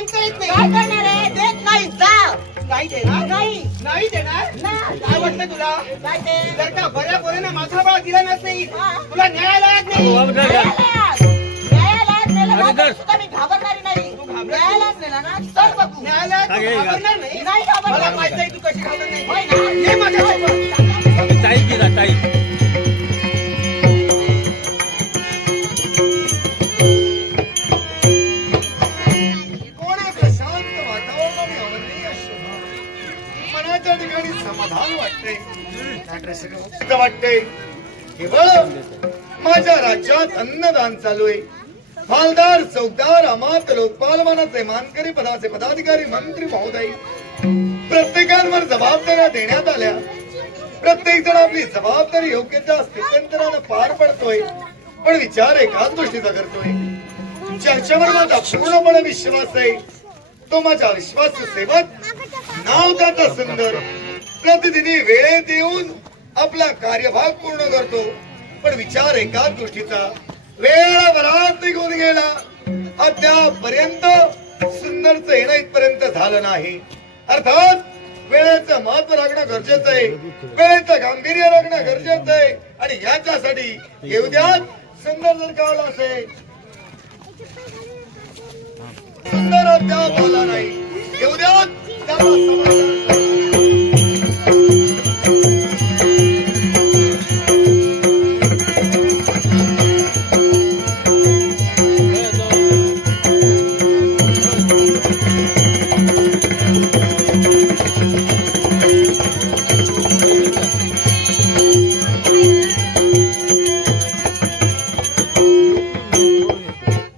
सांगता येत नाही. काय करणार आहे? देत नाही जा. नाही देणार नाही. नाही देणार. नाही. काय वाटतं तुला? काय ते? जर का बऱ्या पोरीनं माझा बाळ दिला नसेल हा. तुला न्यायालयात नाही. न्यायालयात नेलं ना, सुद्धा मी घाबरणारी नाही. न्यायालयात नेलं ना, चल बघू. न्यायालयात तू घाबरणार नाही. नाही घाबरणार. मला माहित आहे तू कशी घाबरणार नाही. होय ना? ये माझ्यासोबत. ताई की ना ताई कोणाचं शांत वातावरण आवडते या शोभा. मनाच्या ठिकाणी समाधान वाटते. मस्त वाटते. केवळ माझ्या राज्यात अन्नदान चालू आहे. हवालदार चौकदार अमात लोकपाल मानाचे मानकरी पदाचे पदाधिकारी मंत्री महोदय प्रत्येकांवर जबाबदाऱ्या देण्यात आल्या. प्रत्येक जण आपली जबाबदारी योग्य त्या स्थित्यंतरानं पार पडतोय. पण विचार एकाच गोष्टीचा करतोय, ज्याच्यावर माझा पूर्णपणे विश्वास आहे तो माझा विश्वास सेवक नाव त्याचा सुंदर प्रतिदिनी वेळेत येऊन आपला कार्यभाग पूर्ण करतो. पण विचार एकाच गोष्टीचा, वेळ बराच निघून गेला, अद्यापर्यंत सुंदरचं येणं इथपर्यंत झालं नाही. अर्थात वेळेचं महत्व राखणं गरजेचं आहे, वेळेचं गांभीर्य राखणं गरजेचं आहे. आणि याच्यासाठी येऊ द्यात सुंदर जर का आला असेल, सुंदर अद्याप आला नाही, येऊ द्यात त्याला समाधान.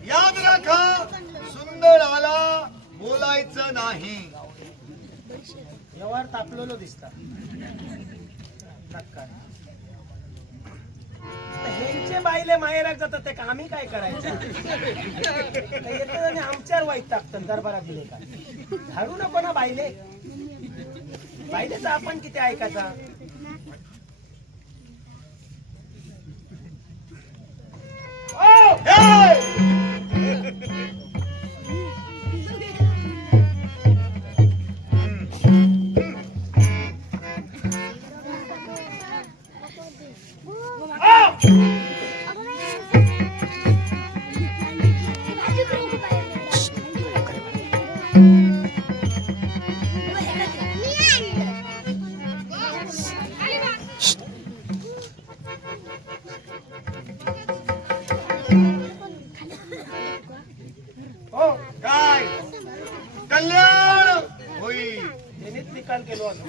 याद राखा, सुंदर आला बोलायचं नाही. व्यवहार तापलेलो दिसता. ह्यांचे बाईले माहेराक जातात ते का आम्ही काय करायचं? आणि आमच्यावर वाईट टाकतात दरबारात दिले का झाडू नको ना बाईले. बाईलेच आपण किती ऐकायचा. काय कल्याण होईल. त्यांनीच निकाल केलो असं.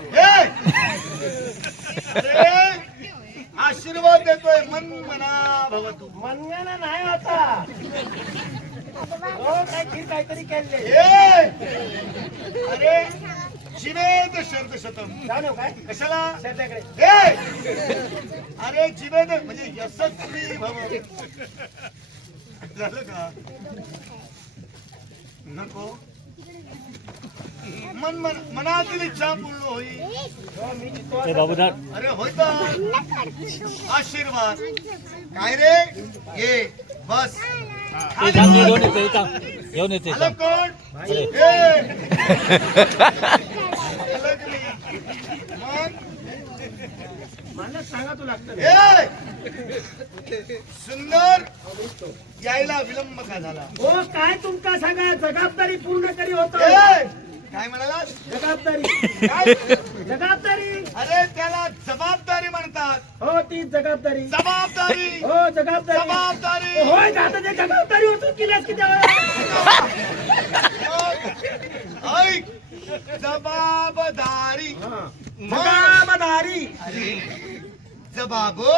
अरे आशीर्वाद देतोय मन मना भवतु. म्हणण्यानं नाही आता. हो काय खीर काहीतरी केले. अरे जिवेद शर्द शतम. जाणव काय कशाला? शेताकडे. अरे जिवेद म्हणजे यशस्वी भव. झालं का? नको. मनातील इच्छा पूर्ण होईल. मी जितो ए बाबूदार अरे होता आशीर्वाद. काय रे ये बस. ते जाऊन घेऊन येते घेऊन येते आलं कोण? अरे. आलं की नाही? मग मला सांगा तू लागतं. सुंदर यायला विलंब का झाला? हो काय तुमका सांगा जबाबदारी पूर्ण करी होत. काय म्हणाला? जबाबदारी काय? जबाबदारी. अरे त्याला जबाबदारी म्हणतात. हो ती जबाबदारी. जबाबदारी हो जबाबदारी. जबाबदारी. होय जात ते जबाबदारी होतो किल्यास किती ऐक जबाबदारी. जबाबदारी. अरे जबाबो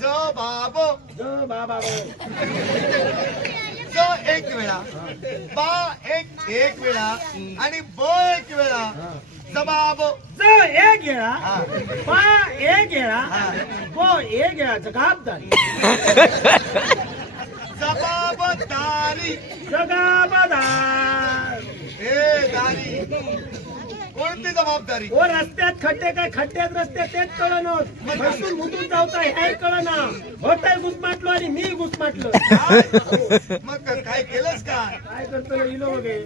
जबाबो बाबा ज एक वेळा, बा एक वेळा आणि ब एक वेळा. जबाब ज एक वेळा, बा एक वेळा, ब एक वेळा. जबाबदारी. जबाबदारी. जबाबदार. हे दारी कोण कोणती जबाबदारी हो रस्त्यात खड्डे काय खड्ड्यात रस्त्यात तेच कळणार बसून मुतून जावता हे कळना होटल घुसमाटलो आणि मी घुसमाटलो मग काय केलंस काय करतो ना इलो वगैरे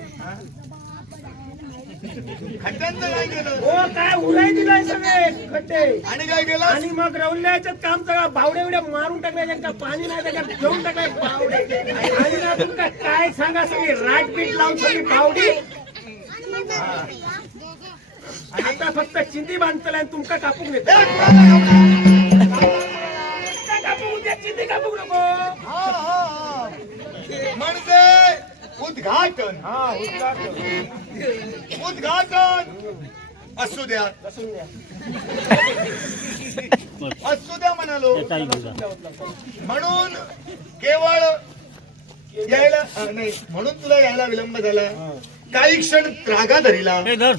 खड्ड्यांचं काय केलं हो काय उराई दिलाय सगळे खड्डे आणि काय केलं आणि मग रवल्याच्यात काम सगळं बावडे एवढ्या मारून टाकले त्यांना पाणी नाही त्याच्यात घेऊन टाकलाय बावडे आणि ना तुमका काय सांगा सगळी राजपीठ लावून सगळी बावडी आता फक्त चिंदी बांधतलाय आणि तुमका कापूक नेत कापूक द्या चिंदी कापूक नको म्हणजे उद्घाटन हा उद्घाटन असू द्या बसून द्या असू द्या म्हणालो ताई बोला. म्हणून केवळ यायला नाही म्हणून तुला यायला विलंब झाला काही क्षण रागा धरिला हे धर.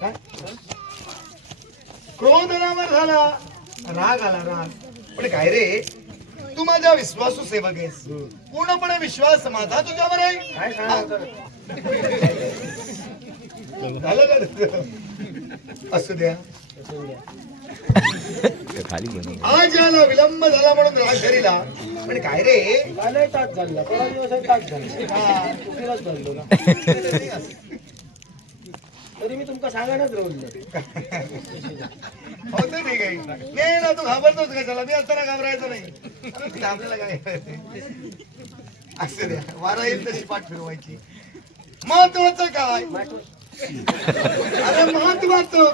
काय? क्रोध अनावर झाला राग आला राग पण काय रे तू माझ्या विश्वासू सेवक आहेस पूर्णपणे विश्वास माझा तुझ्यावर आहे काय सांगा झालं का तुझं? असू द्या आज याला विलंब झाला म्हणून राग धरिला पण काय रे झालंय तास झाला परवा दिवस तास झाला चुकीलाच झालो ना तरी मी तुमका सांगायलाच राहून होतं ठीक आहे नाही ना तू घाबरतोस कशाला मी असताना घाबरायचं नाही आपल्याला काय असू द्या वारा येईल तशी पाठ फिरवायची महत्वाचं काय अरे महत्वाचं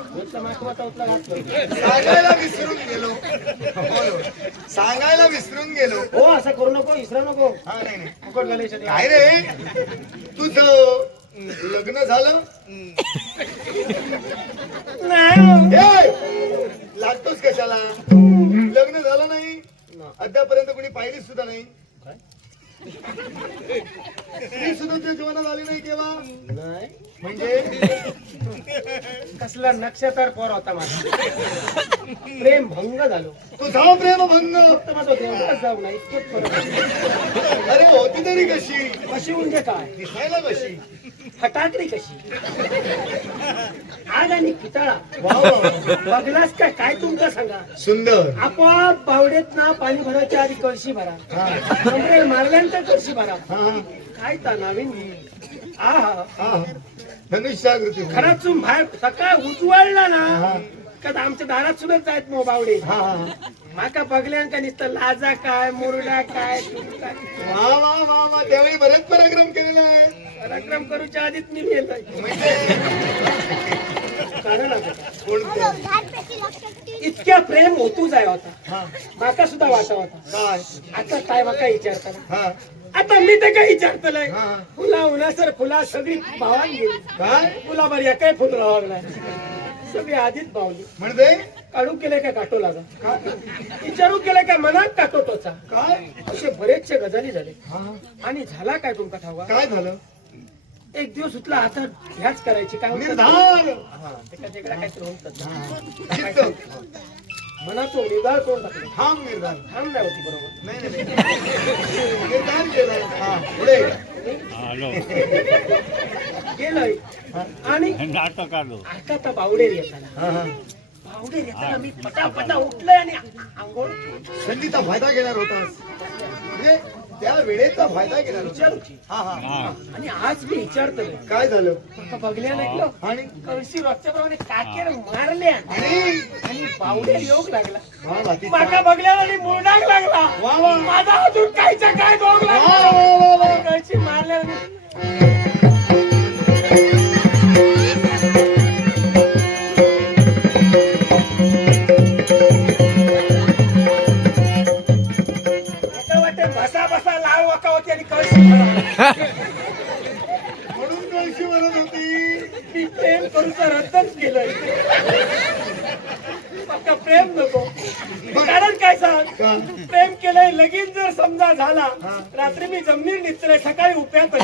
सांगायला विसरून गेलो सांगायला विसरून गेलो हो असं करू नको इसरा नको हा नाही नाही फुकट घालायचं नाही. काय रे तुझं लग्न झालं नाही ए, लागतोस कशाला लग्न झालं नाही अद्यापर्यंत कोणी पाहिली सुद्धा नाही ती सुद्धा तुझ्या जीवनात आली नाही केव्हा नाही म्हणजे कसला नक्षत्र पोर होता माझा प्रेम भंग झालो तुझा प्रेम भंग फक्त माझं देवळात जाऊ ना इतकेच फरक अरे होती तरी कशी कशी म्हणजे काय दिसायला कशी फटाकडी कशी आग आणि पितळा वा वा. बघलास काय काय तुमचं सांगा सुंदर आपोआप बावडेत ना पाणी भरायच्या आधी कळशी भरा कमरे मारल्यानंतर कळशी भरा हा हा काय ता नवीन आहा हा धनुष्याकृती खरंच बाहेर सकाळ उजवळला ना हा. कदा आमच्या दारात सुद्धा जायत मग बावडे हा हा माका बघल्यान का नुसतं लाजा काय मुरडा काय काय वा वा वा वा त्यावेळी बरेच पराक्रम केलेला आहे पराक्रम करूच्या आधीच मी लिहिलंय म्हणजे कारण आता कोणतं इतक्या प्रेम होतू जाय होता हा माका सुद्धा वाटा होता काय आता काय माका विचारताना हा आता मी ते काय विचारतलंय हा. फुला उन्हा सर फुला सगळी भावान गेली काय फुला बरी काय फुल राहणार सगळी आधीच भावली म्हणजे काढू केले काय काटो लागा विचारू केले काय मनात काटो तोचा काय असे बरेचसे गजाली झाले हा आणि झाला काय तुमका ठावा काय झालं एक दिवस उठला आता ह्याच करायची काय म्हणतात? निर्धार हा, ते काय तिकडे काहीतरी म्हणतात ना. चित्त मनातून निर्धार करून टाकले ठाम निर्धार थांब नाही होती बरोबर नाही नाही नाही. निर्धार केला हा पुढे आलो. गेलोय आणि नाटक आलो. आता तर बावडे येताना हा हा बावडे येताना मी पटापटा उठलोय आणि आंघोळ संधीचा फायदा घेणार होतास म्हणजे त्या वेळेचा फायदा घेणार होता विचारूची हा हा हा. आणि आज मी विचारतोय काय झालं बघल्या ऐकलं आणि कळशी रोजच्या प्रमाणे काकेर मारल्या आणि आणि बावडे योग लागला वा वा ती माका बघल्याला आणि मुरडाग लागला वा वा माझा अजून कायच्या काय दोग वा लागला वा वा वा. कळशी मारल्या आणि आता वाटते बसा बसा लाल वाका होती आणि कळशी भरा. म्हणून कळशी म्हणत होती मी प्रेम करूचा रद्दच केलंय फक्त प्रेम नको कारण काय सांग का प्रेम केलंय लगीन जर समजा झाला रात्री मी जमिनीर निघतोय सकाळी उप्यात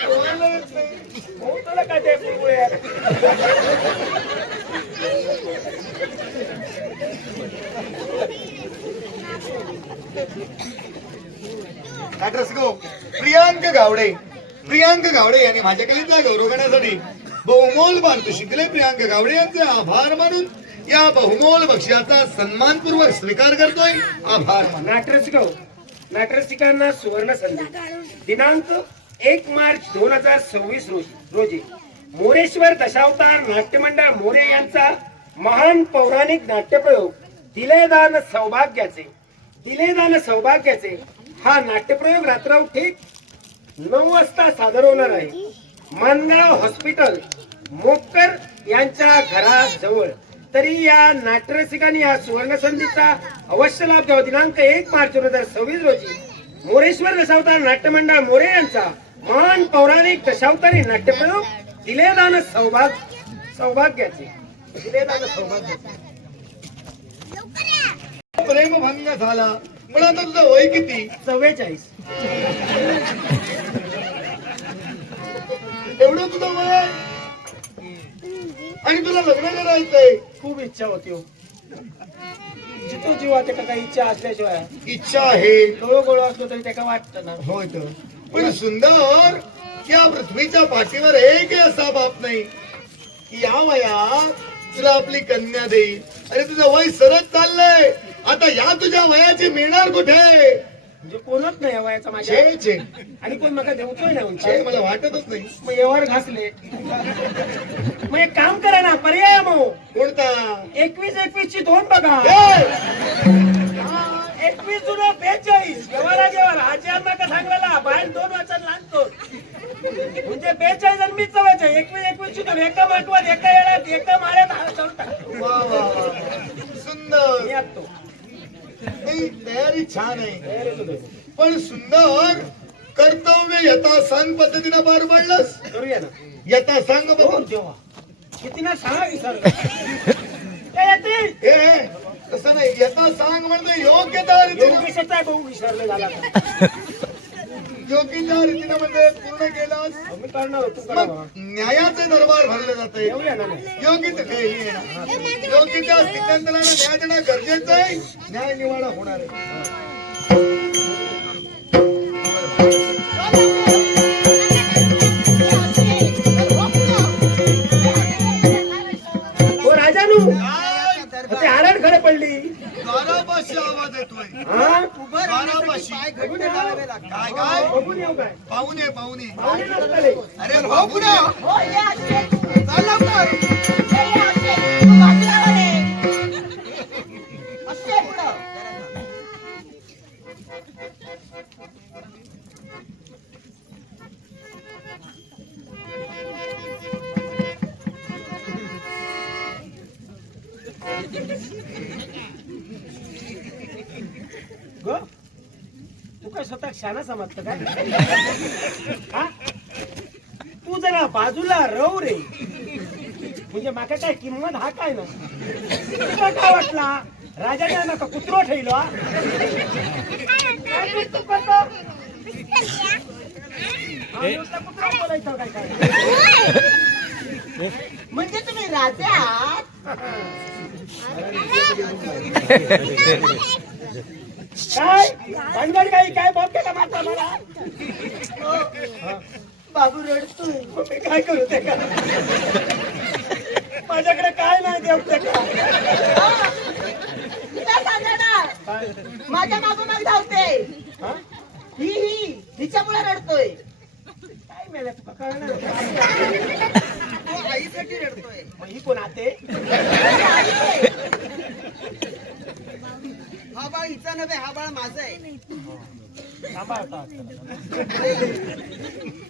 पोहायला येत नाही. हो तुला काय ते फुलमुळे ऍड्रेस गो प्रियांक गावडे प्रियांक गावडे यांनी माझ्या कलेचा गौरव करण्यासाठी बहुमोल पारितोषिक प्रियांक गावडे यांचे आभार मानून या बहुमोल बक्षिसाचा सन्मानपूर्वक स्वीकार करतोय. आभार मानून नाट्यरसिकांना सुवर्ण संधी. दिनांक 1 मार्च 2026 रोजी मोरेश्वर दशावतार नाट्य मंडळ मोरे यांचा महान पौराणिक नाट्यप्रयोग दिलेदान सौभाग्याचे हा नाट्यप्रयोग रात्र ठीक 9 वाजता सादर होणार आहे. मानगाव हॉस्पिटल मोक्कर यांच्या घराजवळ. तरी या नाट्यरसिकांनी या सुवर्ण संधीचा अवश्य लाभ घ्यावा. दिनांक 1 मार्च 2026 रोजी मोरेश्वर दशावतार नाट्य मंडळ मोरे यांचा महान पौराणिक दशावतारी नाट्यप्रयोग दिलेदान सौभाग्याचे. प्रेमभंग झाला पण तुझं वय किती? 44. एवढं तुझं वय आणि तुला लग्न करायचंय. खूप इच्छा होती हो. जितो जीवा त्याला काही इच्छा असल्याशिवाय इच्छा आहे. गोळ असलो तरी त्याला वाटतं ना. होय तर पण सुंदर या पृथ्वीच्या पाठीवर एक असा बाप नाही की या वयात तुला आपली कन्या देईल. अरे तुझं वय सरत चाललंय. आता या तुझ्या वयाची मिळणार कुठे? म्हणजे कोणच नाही या वयाचा माझ्या. छे आणि कोण मला देवतोय ना उंची. छे मला वाटतच नाही. मग यावर घासले. मग एक काम करा ना, पर्याय मग कोणता? 21 ची 2 बघा. ए! 21 जुनं 42 जेव्हा आजी आम्हाला सांगला बाहेर 2 वाचन लागतो. म्हणजे 42 आणि मी 44. 21 ची 2 एका माटवात एका येण्यात एका माऱ्यात हात चालू टाकतो. वा वा वा. सुंदर. मी असतो. नाही, तयारी छान आहे पण सुंदर कर्तव्य यथासांग पद्धतीनं पार पडलंस. करूया ना. यथासांग हो बघून जेव्हा किती ना सांगा विसरलं. काय येतील? हे तसं नाही. यथासांग म्हणजे योग्यता रीतीनं. योगेशाचा आहे, भाऊ विसरले झाला का? योग्यता रीतीनं म्हणजे पूर्ण केलं. मी करणार होतो मग करावं. न्यायाचे दरबार भरले जाते. येऊया ना मग. योग्यता योग्यता स्थित्यंतराला न्याय देणं गरजेचं आहे. न्याय निवाडा होणार आहे. हो राजानू ते आरड खडे पडली. दारापाशी आवाज येतोय. हा दारापाशी बघून येऊ. काय काय? बघून येऊ काय? पाहुणे पाहुणे. पाहुणे नसतले. अरे भाऊ ना. हो या अक्षय. चल लवकर. या अक्षय. तू भाजल्यावर आहे. अक्षय पुढं. ग तू काय स्वतः शाना समजत काय? हा? तू जरा बाजूला रव रे. म्हणजे माका काय किंमत हा काय ना. तुला काय वाटला राजाने नका कुत्रो ठेवलो हा? काय तू करतो? हा, नुसता कुत्रा बोलायचं काय काय? म्हणजे तुम्ही राजा आहात? काय भानगड काही काय बाप का मारता मला? बाबू रडतोय. मग मी काय करू ते का? माझ्याकडे काय नाही देव ते का? तिला सांगा ना. काय? माझ्या मागोमाग धावते. हा? हिच्यामुळे रडतोय. काय मेल्या तुका कळणार? तो आईसाठी रडतोय. मग ही कोण आते? हा बाळ हिचा नव्हे, हा बाळ माझा आहे. सांभाळता.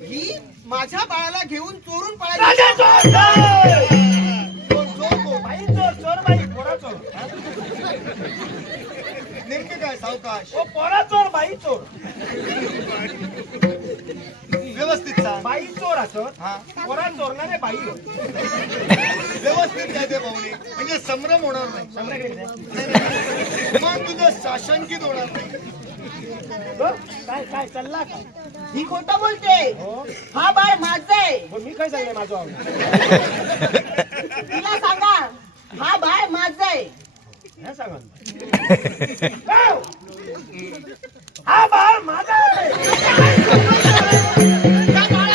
ही माझ्या बाळाला घेऊन चोरून पळाली. राजा चोर! चोर चोर कोण? बाई चोर, चोर बाई, पोरा चोर. नेमके काय सावकाश? ओ पोरा चोर, बाई चोर. व्यवस्थित सांग. बाई चोर असत, हा पोरा चोरणारे बाई. व्यवस्थित काय ते पाहुणे म्हणजे संभ्रम होणार नाही. समजा मग तुझं शासनकीत होणार नाही. काय काय चालला का? ही खोटं बोलते. हो हा बाळ माझं आहे. मग मी काय सांगले माझं आवड? तिला सांगा हा बाळ माझं आहे. हे सांगा हा बाळ माझा आहे. त्या बाळाला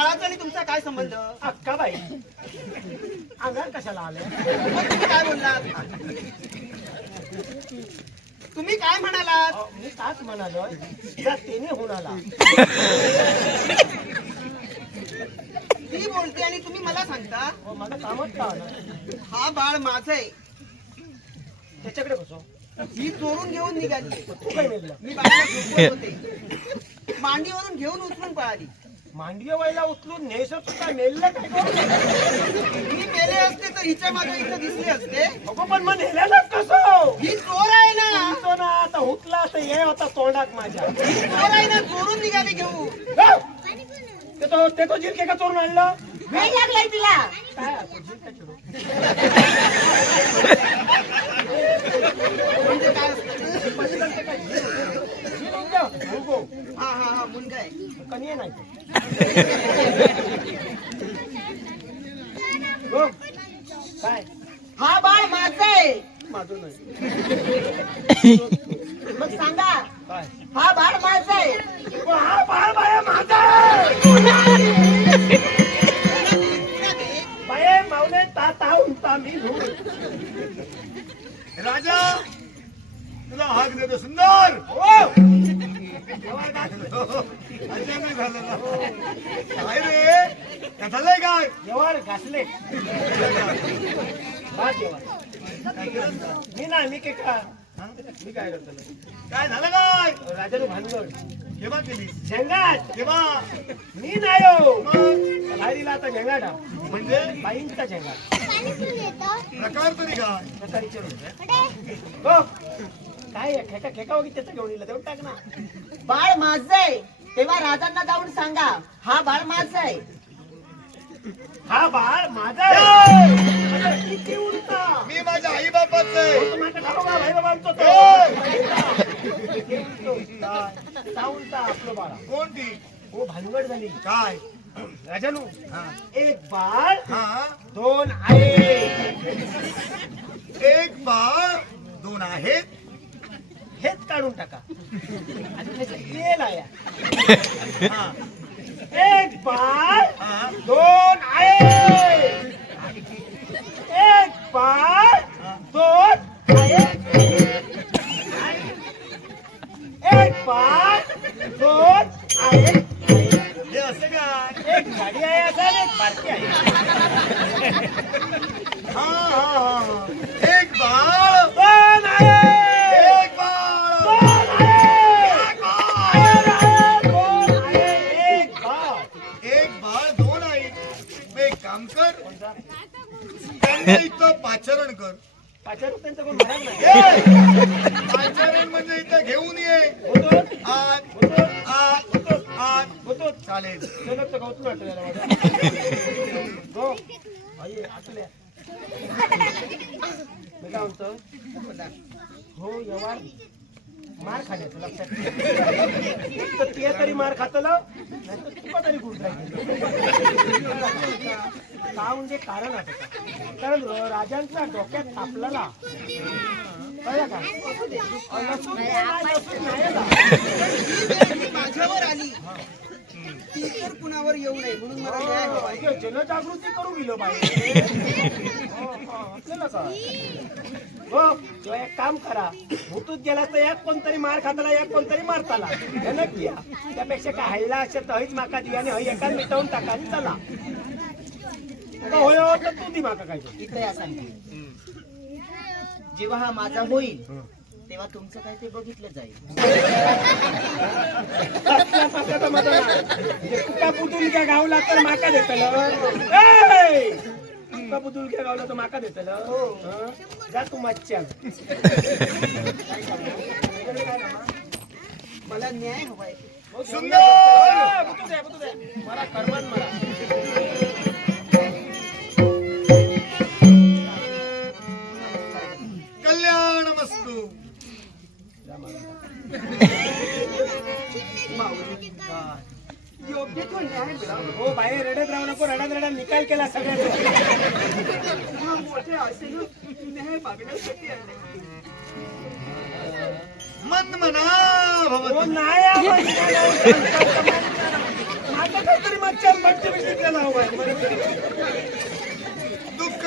बाळाचा आणि तुमचा काय संबंध? अक्का बाई अंगार कशाला आले? मग तुम्ही काय बोललात? तुम्ही काय म्हणालात? मी काच म्हणालोय जातीने होणाला. ती बोलते आणि तुम्ही मला सांगता मला कामच का आलं? हा बाळ माझं आहे. त्याच्याकडे बसो. ही चोरून घेऊन निघाली. तू काय नेलं? मी बाळाला झोपवत होते. मांडीवरून घेऊन उचलून पळाली. मांडवी वयला उचलून नेस तुला नेलं काय करू? मी मेले असते तर हिच्या मागे इथं दिसले असते. अगो पण मग नेल्यालाच कसं? ही चोर आहे ना. तो ना आता हुकला तर ये होता तोंडात माझ्या. ही चोर आहे ना, चोरून निघाली घेऊन. ते तो जिरके का चोरून आणलं? वेळ लागलाय तिला. काय आता जिरका चिरू? म्हणजे काय असतं? पलीकडचे काय जिर होतं? हुको. हा मुलगा आहे. कन्या नाही तो. हो. काय हा बाळ माझं आहे. माझं नाही. मग सांगा काय हा बाळ माझं आहे. हा बाळ बाया माझा आहे. बाये मावले ता उंता मी राजा तुला हाक देतो सुंदर. अचानक झालं ना. काय रे काय झालंय काय? जेवार घासले हा जेवार मी नाही मी के का मी काय करतो काय झालं काय? राजाने भानगड केव्हा केली? झेंगाट केव्हा? मी नाही हो मग लाईरीला आता झेंगाट हा. म्हणजे बाईंचा झेंगाट प्रकार तरी काय? प्रकार विचारून हो काय खेका खेका वगैरे त्याचं घेऊन येईल तेवढं टाक ना. बाळ माझं आहे. तेव्हा राजांना जाऊन सांगा हा बाळ माझं आहे. हा बाळ माझा आहे. किती उंचा मी माझ्या आई बापाच आहे. माझ्या ठाकोबा भाई बाबांचा तो आपलं बाळा कोणती? हो भानगड झाली काय? राजानू हा एक बाळ हा. दोन आहे. एक बाळ दोन आहेत. हेच काढून टाका आणि त्याच्यात तेल आया. हा एक बाळ हा दोन आहे. एक बाळ दोन आहे. एक बाळ दोन आहे. हे असं काय? एक गाडी आहे असं आणि एक बारकी आहे. हा हा हा. एक बाळ दोन आहे. एक बाळ दोन आहे. एक बाळ दोन आहे. एक बाळ. एक बाळ दोन आई. मग एक काम कर त्यांना इथं पाचारण कर. पाचार त्यांचं कोण महाराज नाही. पाचारण म्हणजे इथं घेऊन ये. होतो आत आत आत होतो चालेल. जनकचं गौतम वाटतं याला माझा. हो आई आतल्या मी काय म्हणतो हो व्यवहार मार खाण्याचं लक्षात ठेव. तर ते तरी मार खातलं नाही तर तुका तरी गुड का म्हणजे कारण आहे त्याचं. कारण राजांच्या डोक्यात तापलेला कळलं का लसूण नाही, लसूण नाही आला. ती माझ्यावर आली ती तर कुणावर येऊ नये म्हणून मला न्याय हवा आहे. हो, जनजागृती करू गेलो पाहिजे. आपल्याला का हो किंवा एक काम करा भूतूत गेला तर एक कोणतरी मार खाताला एक कोणतरी मारताला जनक घ्या. त्यापेक्षा काय हायला असेल तर हईच माका दिया आणि हई एकाच मिटवून टाका आणि चला. होय हो तर तू ती माका काय इथं या सांगते जेव्हा हा माझा होईल तेव्हा तुमचं काय ते बघितलं जाईल. तुका पुतुलक्या गावला तर माका देतलं. तुका पुतुलक्या गावला तर माका देतलं. जा तू मच्छ्या मला न्याय हवाय. सुंदर मला कर्मान मला कल्याण मस्तू. योग्य तो न्याय मिळावा. हो बाहेर रडत राहू नको. रडत रडत निकाल केला सगळ्याचा. हा मोठे असेल न्याय मागण्यासाठी आले. मन मना हो भवतु. नाही आपण माका काहीतरी मागच्या मागच्या विषयीतलं नाव आहे. दुःख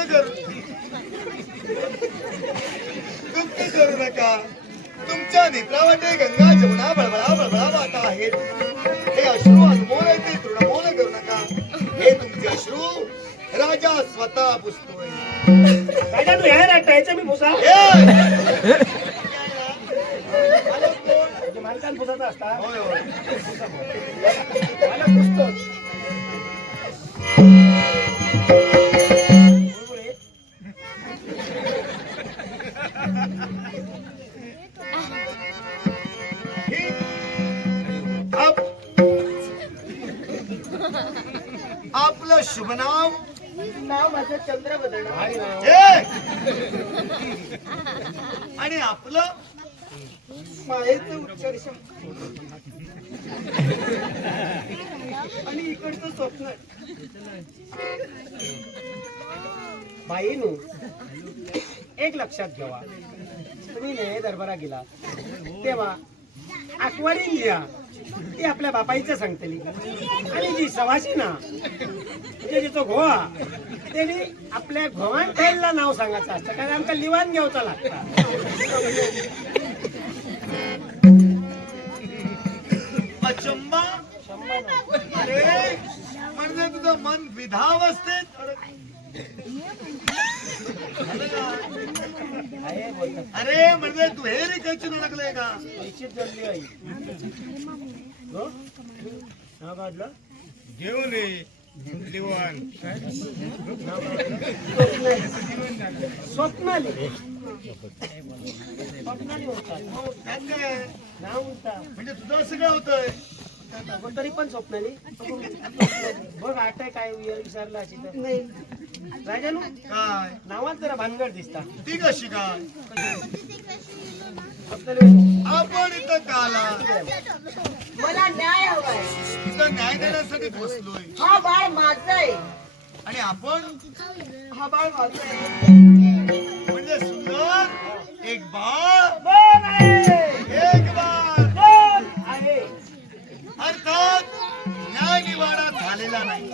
करू नका. तुमच्या नेत्रावाटे गंगा जमुना बळबळा बळबळा वाहत आहेत. हे अश्रू अनमोल आहे, ते तृणमोल करू नका. हे तुमचे अश्रू राजा स्वतः पुसतोय. राजा तू ह्या टायचं मी भुसा मालकान भुसाचा असता. होय होय. मला पुसतो. आपलं शुभ नाव नाव माझं चंद्रबदन. आणि आपलं मायेचं उत्कर्ष आणि इकडचं स्वप्न. बाईनू एक लक्षात घ्यावा, तुम्ही न्याय दरबारा गेला तेव्हा आकवारी लिहा ती आपल्या बापाईचं सांगतली आणि जी सवाशी ना म्हणजे जिचो घोवा त्यांनी आपल्या घोवान खायला नाव सांगायचं असतं, कारण आमका लिवान घेवचा लागता. अचंबा. अरे म्हणजे तुझं मन विधावस्थेत. अरे म्हणजे तू हे रिकायची अडकलंय का? निश्चित जमली आई. हो? नाव काढलं घेऊन ये दिवाण. स्वप्नाली. त्यात काय? नाव म्हणता म्हणजे तुझं असं काय होतंय? पण तरी पण स्वप्नाली बघ आठ काय विचारलं अशी तर नाही. राजानू काय नावात जरा भानगड दिसता. ती कशी काय? आपण इथं काला मला न्याय हवाय. इथं न्याय देण्यासाठी बसलोय. हा बाळ माझं आहे. आणि आपण हा बाळ माझं आहे. म्हणजे सुंदर एक बाळ. दोन आहे. एक बाळ. दोन आहे. अर्थात न्याय निवाडा झालेला नाही.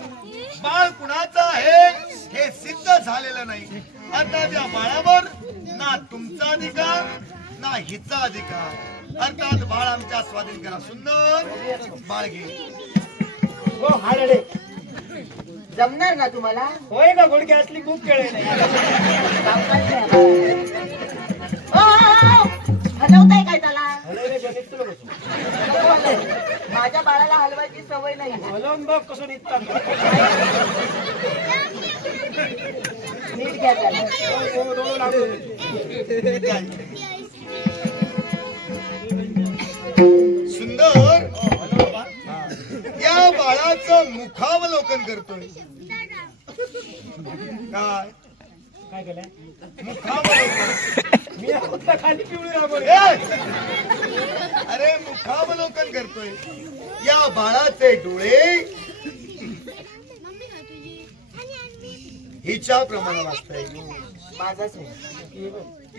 बाळ कुणाचं आहे हे सिद्ध झालेलं नाही. अर्थात या बाळावर ना तुमचा अधिकार ना हिचा अधिकार. अर्थात बाळ आमच्या स्वाधीन करा. सुंदर बाळ घे. हो हाडडे जमणार ना तुम्हाला? होय का गुडघे असली खूप खेळ नाही. हलवताय काय त्याला? हलवले जगत तुला बसू. माझ्या बाळाला हलवायची सवय नाही. हलवून बघ कसं निघतात. नीट घ्या त्याला. डोळं लागून. सुंदर या बाळाचं मुखावलोकन करतोय. काय काय केलंय? मुखावलोकन. मी आता खाली पिवळी राबवली. अरे मुखावलोकन करतोय. या बाळाचे डोळे हिच्या प्रमाणे वाचताय. माझाच आहे.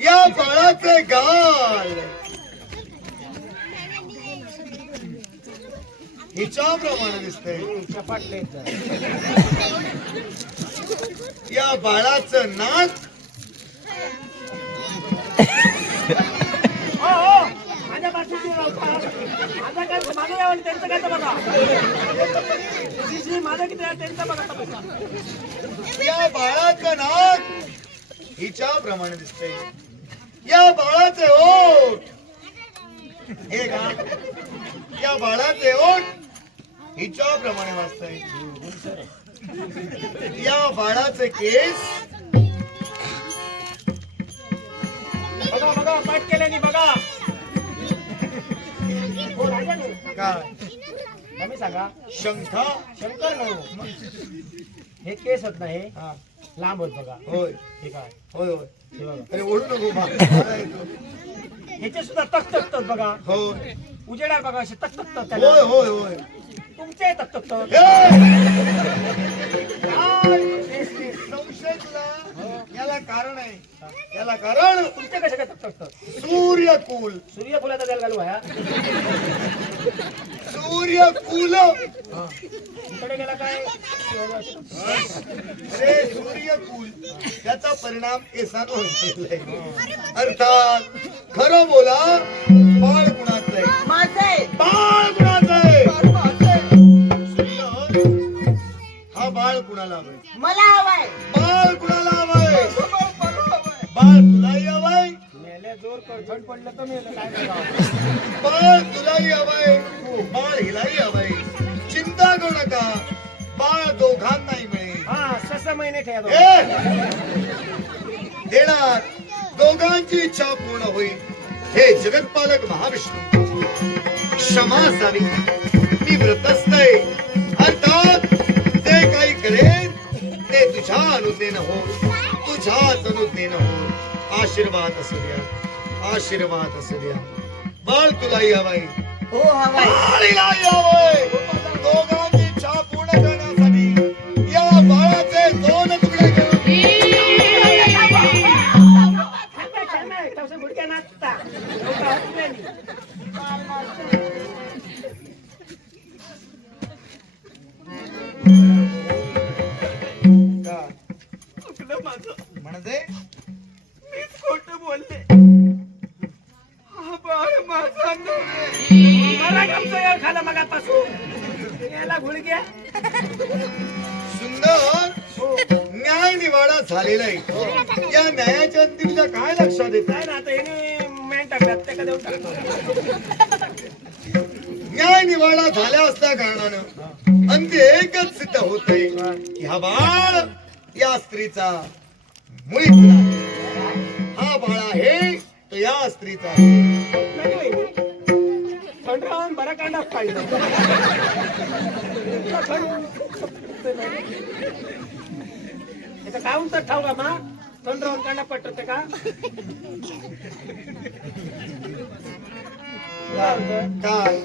या बाळाचे गाल हिच्या प्रमाणे दिसतंय. चपाटले या बाळाचं नाक माझ्या बाजूची माझा काय माझं यावं त्यांचं काय तर बघा. माझं किती आहे त्यांचं बघा बघा. या बाळाचं नाक हिच्या प्रमाणे दिसतंय. या बाळाचे ओठ हे का या बाळाचे ओठ हिच्या प्रमाणे वाचतंय. या बाळाचे केस बघा बघा पाठ केल्याने बघा. हो राजा काय तुम्ही सांगा. शंखा. शंकर म्हणू हे केस होत नाही हा. लांब होत बघा. होय हे काय होय होय. हे बघा अरे ओढू नको बा. ह्याचे सुद्धा तक तकतात बघा. होय उजेडार बघा असे तक तकतात त्याला. होय होय होय. तुमचे तक तकतात. संशय तुला. याला कारण आहे. याला कारण तुमचे कसे काय तक तकतात? सूर्यकुल. सूर्यफुलाचा त्याला घालू ह्या. सूर्यकुल अरे सूर्यकुल त्याचा परिणाम केसांवर झालेला आहे. अर्थात खरं बोला, बाळ कुणाचं आहे? माझं आहे. बाळ कुणाचं आहे? बाळ माझं आहे. सुंदर, हा बाळ कुणाला हवंय? मला हवाय. बाळ कुणाला हवंय? मला हवाय. बाळ तुलाही हवंय? मेल्या जोर कडझड पडलं तर मेलं काय करावं? बाळ तुलाही हवंय, बाळ हिलाही हवंय. चिंता करू नका, बाळ दोघांनाही मिळेल. हा 6 महिने ठेवा. ए! देणार दोघांची इच्छा पूर्ण होईल. हे जगतपालक महाविष्णू, क्षमा असावी, मी व्रतस्थ आहे. अर्थात जे काही करेन ते तुझ्या अनुज्ञेनं हो, तुझ्याच अनुज्ञेनं हो. आशीर्वाद असू द्या, आशीर्वाद असू द्या. बाळ तुलाही हवाय, हो हवाय. बाळीलाही हवंय. दोघांची इच्छा पूर्ण करण्यासाठी या बाळाचे 2 तुकडे करून गुडक्या नाचता म्हणजे मीच खोटं बोलले. हा बाळ माझा नाही. मला गमतो यार खाला मगापासून याला गुडघ्या. सुंदर, न्याय निवाडा झालेला आहे. या न्यायाच्या तुझ्या काय लक्षात येत? काय ना आता याने मॅन टाकल्यात त्या का देऊन टाकतो. न्याय निवाडा झाल्या असल्या कारणानं अंत्य एकच सिद्ध होतंय की हा बाळ या स्त्रीचा मुळीच नाही. हा बाळ आहे तो या स्त्रीचा आहे. थंड बरा कांदा पाहिजे. काय म्हणतात ठाऊ का मा थंड राहून कांदा पटत का? काय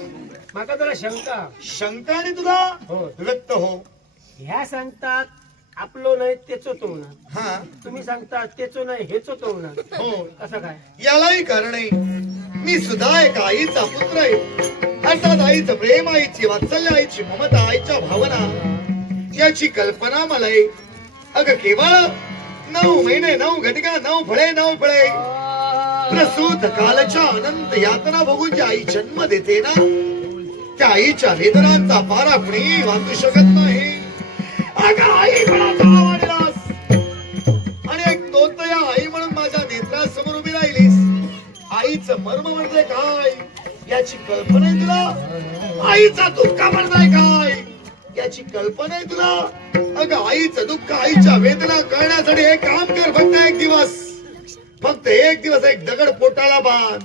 माका जरा शंका. शंकाने तुला हो. व्यक्त हो. ह्या सांगतात आपलो नाही तेचो तो होणार. हा तुम्ही सांगता तेचो नाही हेचो तो होणार. हो, कसं काय? यालाही कारण आहे. मी सुद्धा एक आईचा पुत्र आहे. अर्थात आईचं प्रेम, आईची वात्सल्य, आईची ममता, आईच्या भावना याची कल्पना मला आहे. अगं केवळ 9 महिने 9 घटिका 9 फळे 9 फळे प्रसूत कालच्या अनंत यातना बघून जी आई जन्म देते ना, त्या आईच्या वेदनांचा पारा कुणी वाचू शकत नाही. अगं आई म्हणाचा आवडलास आणि एक दोन तर या आई म्हणून माझ्या नेत्रासमोर उभी राहिलीस. आईचं मर्म म्हणजे काय याची कल्पना आहे तुला? आईचा दुःख म्हणजे काय याची कल्पना आहे तुला? अगं आईचं दुःख, आईच्या वेदना कळण्यासाठी एक काम कर. फक्त एक दिवस, फक्त एक दिवस एक दगड पोटाला बांध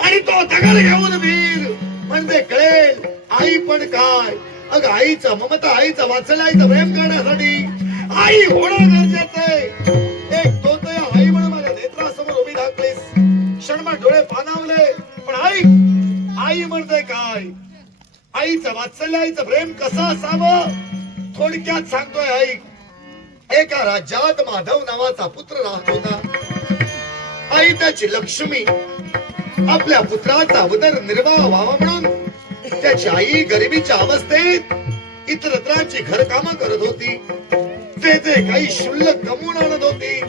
आणि तो दगड घेऊन वीर म्हणजे कळेल आई पण काय. अगं आईचं ममता, आईचं वात्सल्य, आईचं प्रेम करण्यासाठी आई होणं गरजेचं आहे. एक दोन तर या आई म्हणून माझ्या नेत्रासमोर उभी दाखलीस. क्षणभर डोळे पाणावले, पण आई म्हणते काय? आईचं वात्सल्य, आईचं प्रेम कसं असावं थोडक्यात सांगतोय. आई एका राज्यात माधव नावाचा पुत्र राहत होता. आई त्याची लक्ष्मी आपल्या पुत्राचा उदरनिर्वाह व्हावा म्हणून त्याची आई गरिबीच्या अवस्थेत इतरत्रांची घरकामं करत होती. ते काही शुल्लक कमवून आणत होती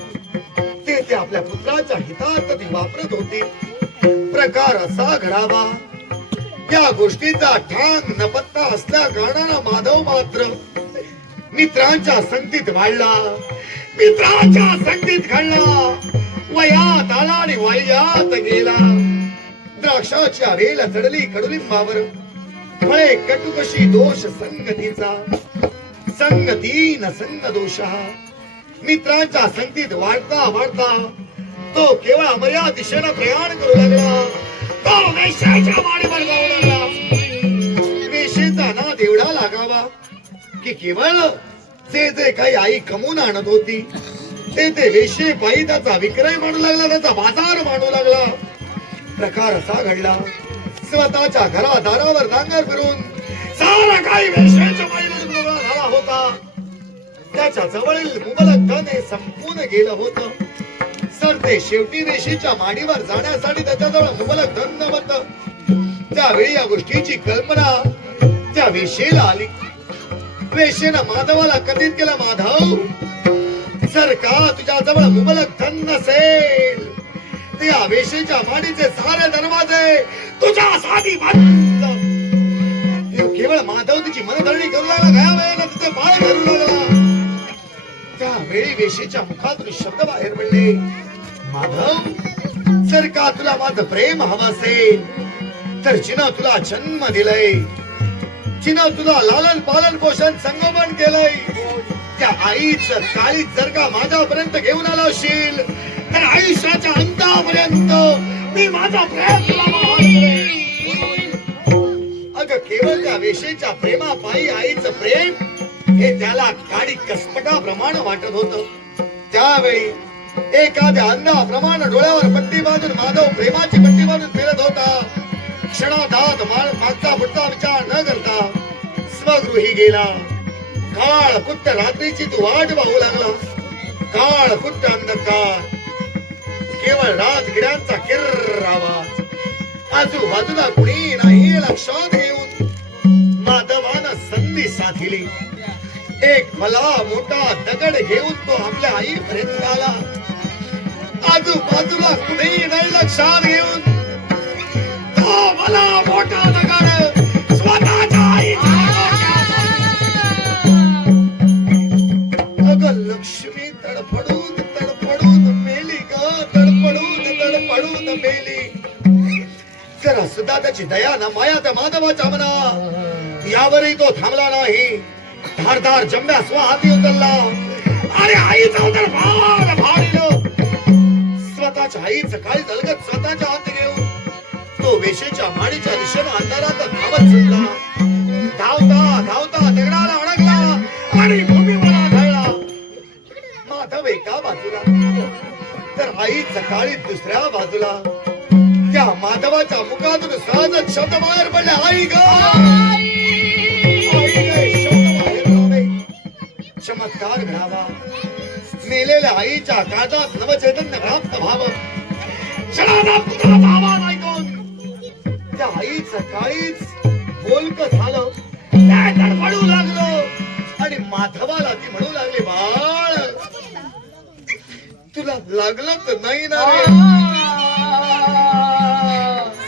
ते आपल्या पुत्राच्या हितार्थ ती वापरत होती. प्रकार असा घडावा या गोष्टीचा ठाण न पत्ता असल्या कारणानं माधव मात्र मित्रांच्या संगतीत वाढला, मित्रांच्या संगतीत घडला. वयात आला आणि वयात गेला. द्राक्षाच्या वेला चढली कडुलिंबावर, फळे कटुकशी दोष संगतीचा, संगती न संग दोष. मित्रांच्या संगतीत वाढता वाढता तो केवळ अमर्याद दिशेनं प्रयाण करू लागला. तो वेश्याच्या माडीवर जाऊ लागला. वेश्येचा नाद एवढा लागावा की केवळ जे काही आई कमवून आणत होती ते वेश्ये पायी त्याचा विक्रय मांडू लागला, त्याचा बाजार मांडू लागला. प्रकार असा घडला, स्वतःच्या घरादारावर नांगर फिरून सारा काही वेश्याच्या पायीवर गोळा झाला होता. त्याच्या जवळील मुबलक धन हे संपून गेलं होतं. सर ते शेवटी वेशीच्या माडीवर जाण्यासाठी त्याच्याजवळ मुबलक धन नव्हतं. त्यावेळी या गोष्टीची कल्पना त्या वेशीला आली. वेशेनं माधवाला कथित केला, माधव जर का तुझ्या जवळ मुबलक धन नसेल ते या वेशेच्या माडीचे सारे दरवाजे तुझ्यासाठी बंद. केवळ माधव तिची मनधरणी करू लागला, गया वेळेला तिचे पाय धरू लागला. त्यावेळी वेशीच्या मुखातून शब्द बाहेर पडले, माधव जर का तुला माझं प्रेम हवं असेल तर जिनं तुला जन्म दिलाय, जिनं तुला लालन पालन पोषण संगोपन केलंय, त्या आईचं काळीच जर का माझ्यापर्यंत घेऊन आला असेल तर आयुष्याच्या अंतापर्यंत मी माझा प्रेम तुला मागेन. अगं केवळ त्या वेशेच्या प्रेमापायी आईचं प्रेम हे त्याला काळी कसपटाप्रमाणे वाटत होत. त्यावेळी एखाद्या अंधाप्रमाणे डोळ्यावर पट्टी बांधून माधव प्रेमाची पट्टी बांधून फिरत होता. क्षणार्धात मागचा पुढचा विचार न करता स्वगृही गेला. काळ कुट्ट रात्रीची तू वाट पाहू लागला. काळ कुट्ट अंधकार, केवळ रातगिऱ्यांचा किर्र आवाज, आजूबाजूला कुणी नाही लक्षात घेऊन माधवानं संधी साधिली. एक भला मोठा दगड घेऊन तो आपल्या आईपर्यंत आला. आजूबाजूला कुणीही नाही लक्षात घेऊन तो भला मोठा दगड स्वतःच्या आईच्या अगं लक्ष्मी तडफडून तडफडून मेली ग, तडफडून मेली. जरा सुद्धा त्याची दया ना माया त्या माधवाच्या मना यावरही तो थांबला नाही. धारदार जंब्या स्वहाती उचलला आणि आईचा उदर भारीलं. स्वतःच्या आईचं काळी दलगत स्वतःच्या हात घेऊन तो वेशेच्या माडीच्या दिशेनं अंधारात धावत सुटला. धावता धावता दगडाला अडकला आणि भूमीवर आढळला. माधव एका बाजूला तर आईचं काळी दुसऱ्या बाजूला. त्या माधवाच्या मुखातून सहजच शब्द बाहेर पडले, आई ग. चमत्कार घडावा, मेलेल्या आईच्या काळजात नवचैतन्य प्राप्त व्हावं. क्षणाला पुत्राचा आवाज ऐकून त्या आईचं काळीच बोलकं झालं. त्या तडफडू लागलो आणि माधवाला ती म्हणू लागली, बाळ तुला लागलं तर नाही ना रे.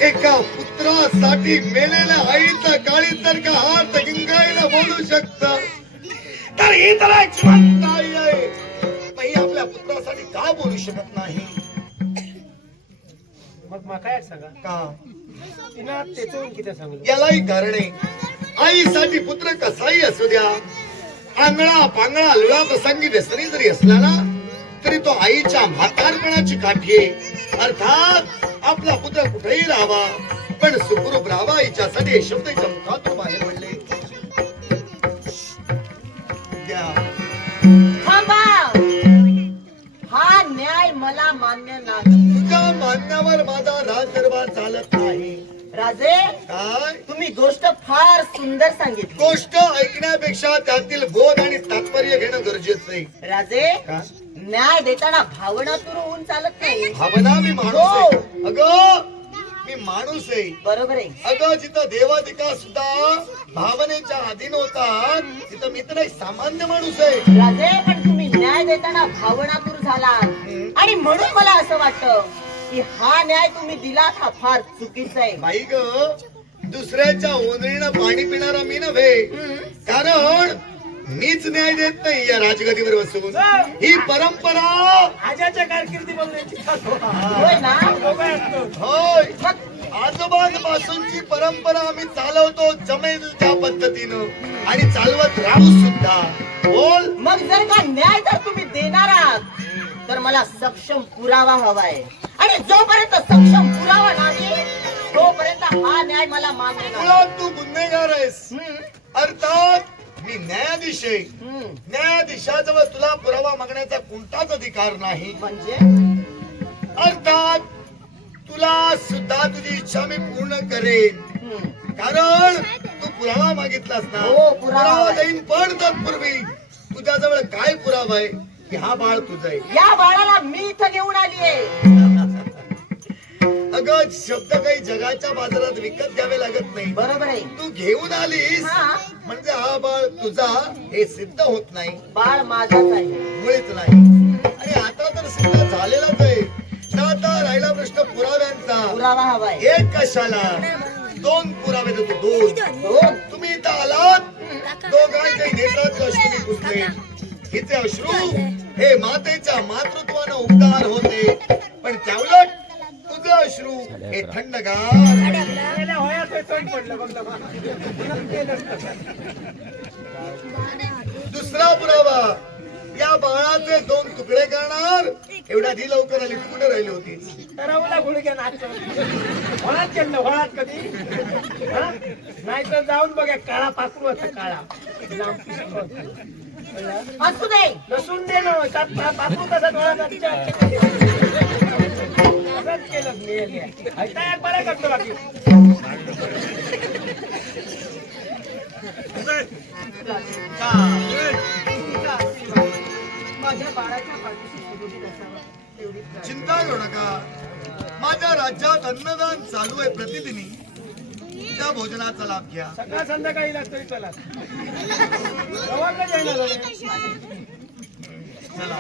एका पुत्रासाठी मेलेल्या आईचा काळीच जर का हात गिंगायला बोलू शकत तर ही तर एक जिवंत आई आहे. बाई आपल्या पुत्रासाठी का बोलू शकत नाही? मग काय सांगा का तिनं त्याचं किती सांगलं? यालाही कारण आहे. आईसाठी पुत्र कसाही असू द्या, आंगळा पांगळा लुळा प्रसंगी व्यसनी जरी असला ना तरी तो आईच्या म्हातारपणाची काठी आहे. अर्थात आपला पुत्र कुठेही राहावा पण सुखरूप राहावा हिच्यासाठी हे शब्द हिच्या मुखातून बाहेर पडले. थांबा, हा न्याय मला मान्य नाही. तुझ्या मान्यावर माझा राजदरबार चालत नाही. राजे, काय तुम्ही गोष्ट फार सुंदर सांगितली. गोष्ट ऐकण्यापेक्षा त्यातील बोध आणि तात्पर्य घेणं गरजेचं आहे. राजे, का? न्याय देताना भावनातून होऊन चालत नाही. भावना मी माणूस आहे. अगं मी माणूस आहे. बरोबर आहे. अगं जिथं देवादिका सुद्धा भावनेच्या अधीन होतात तिथं मी तर एक सामान्य माणूस आहे. राजे, पण तुम्ही न्याय देताना भावनातूर झालात आणि म्हणून मला असं वाटतं की हा न्याय तुम्ही दिलात हा फार चुकीचा आहे. बाई ग, दुसऱ्याच्या ओंजळीनं पाणी पिणारा मी नव्हे. कारण मीच न्याय देत नाही या राजगदीवर बसून. ही परंपरा आजाच्या कारकिर्दीमध्ये होय ना? होय आजोबांपासूनची परंपरा आम्ही चालवतो जमेल त्या पद्धतीनं आणि चालवत राहू सुद्धा. बोल. मग जर का न्याय जर तुम्ही देणार आहात तर मला सक्षम पुरावा हवाय आणि जोपर्यंत सक्षम पुरावा नाही तोपर्यंत हा न्याय मला मान्य नाही. मुळात तू गुन्हेगार आहेस. अर्थात मी न्यायाधीश आहे. न्यायाधीशाजवळ तुला पुरावा मागण्याचा कोणताच अधिकार नाही. म्हणजे अर्थात तुला सुद्धा तुझी इच्छा मी पूर्ण करेन. कारण तू पुरावा मागितलास ना. हो, पुरावा देईन पण तत्पूर्वी तुझ्याजवळ काय पुरावा आहे की हा बाळ तुझा आहे. या बाळाला मी इथं घेऊन आली आहे. अगं शब्द काही जगाच्या बाजारात विकत घ्यावे लागत नाही. बरोबर आहे. तू घेऊन आलीस हा. म्हणजे हा बाळ तुझा हे सिद्ध होत नाही, बाळ माझाच आहे. मुळीच नाही. आणि आता तर सिद्ध झालेलाच आहे. तर आता राहिला प्रश्न पुराव्यांचा. पुरावा हवाय. एक कशाला, 2 पुरावे देतो, 2. दोन. तुम्ही इथं आलात, दोघांच्या नेत्रात अश्रू पुसले. हिचे अश्रू हे मातेच्या मातृत्वानं उबदार होते, पण त्याउलट तुझे अश्रू हे थंडगार. गेल्या वयात हे तोंड पडलं बघ ना. दुसरा पुरावा, या बाळाचे 2 तुकडे करणार. एवढ्या धी लवकर आली, तू कुठे राहिली होती? तरवला गुडघ्या नाच होळात केलं होळात कधी नाही तर जाऊन बघा काळा पाखरू होता, काळा लांब पिशवी होती. असू दे. लसूण दे ना पाखरू कसा डोळा तसंच केलं मी. ऐका एक बरं करतो बाकी माझ्या बाळाच्या पाठीशी सुरक्षित असावं एवढीच चिंता करू नका. माझ्या राज्यात अन्नदान चालू आहे प्रतिदिनी. त्या भोजनाचा लाभ घ्या. सकाळ संध्याकाळी लागतोय. चला गव्हाकडे जायला लागले. चला.